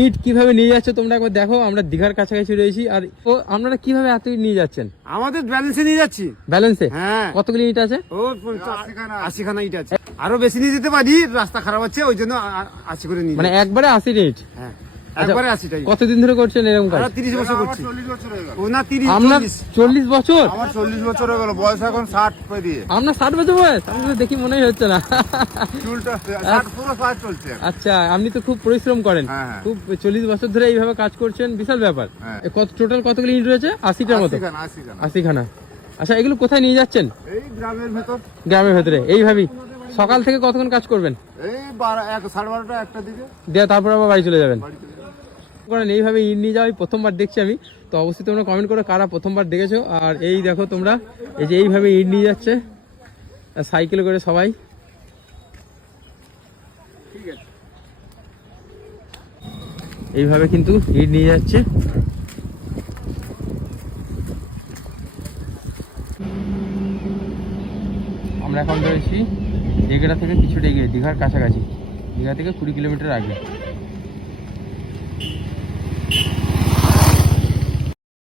ইট কিভাবে নিয়ে যাচ্ছে তোমরা একবার দেখো। আমরা দীঘার কাছাকাছি রয়েছি, আর আপনারা কিভাবে এত ইট নিয়ে যাচ্ছেন? আমাদের ব্যালেন্সে নিয়ে যাচ্ছি। ব্যালেন্সে? হ্যাঁ। কতগুলি ইট আছে? ও 80খানা ইট আছে। আরো বেশি নিয়ে যেতে পারি, রাস্তা খারাপ আছে ওই জন্য 80 করে নিয়ে। মানে একবারে 80 ইট? হ্যাঁ, একবারে 80টাই। কতদিন ধরে করছেন এরকম কাজ? 30 বছর করছি। 40 বছর হয়ে গেল। ও না 30 আপনার 40 বছর? আমার 40 বছর হয়ে গেল, বয়স এখন 60 পেরিয়ে। আপনার 60 বছর বয়স? আমি তো দেখি মনেই হচ্ছে না। চুলটা 60 পুরো 60 চলছে। আচ্ছা, আপনি তো খুব পরিশ্রম করেন। হ্যাঁ। খুব 40 বছর ধরে এইভাবে কাজ করছেন, বিশাল ব্যাপার। হ্যাঁ। টোটাল কতগুলি ইট রয়েছে? 80টার মতো। 80খানা। 80খানা। আচ্ছা, এগুলো কোথায় নিয়ে যাচ্ছেন? এই গ্রামের ভেতর। গ্রামের ভেতরে এইভাবেই সকাল থেকে কতক্ষণ কাজ করবেন? এই 12:30 একটা দিকে দিয়ে তারপর আবার বাড়ি চলে যাবেন? বাড়ি চলে যাবো। করেন এইভাবে ইট নিয়ে যাওয়াই প্রথমবার দেখছি আমি। তো অবশ্যই তোমরা কমেন্ট করো কারা প্রথমবার দেখেছো। আর এই দেখো তোমরা, এই যে এইভাবে ইট নিয়ে যাচ্ছে সাইকেল করে সবাই। এইভাবে কিন্তু ইট নিয়ে যাচ্ছে। আমরা এখন রয়েছি এগড়া থেকে কিছুটা এগিয়ে, দীঘার কাছাকাছি। দীঘা থেকে 20 কিলোমিটার আগে।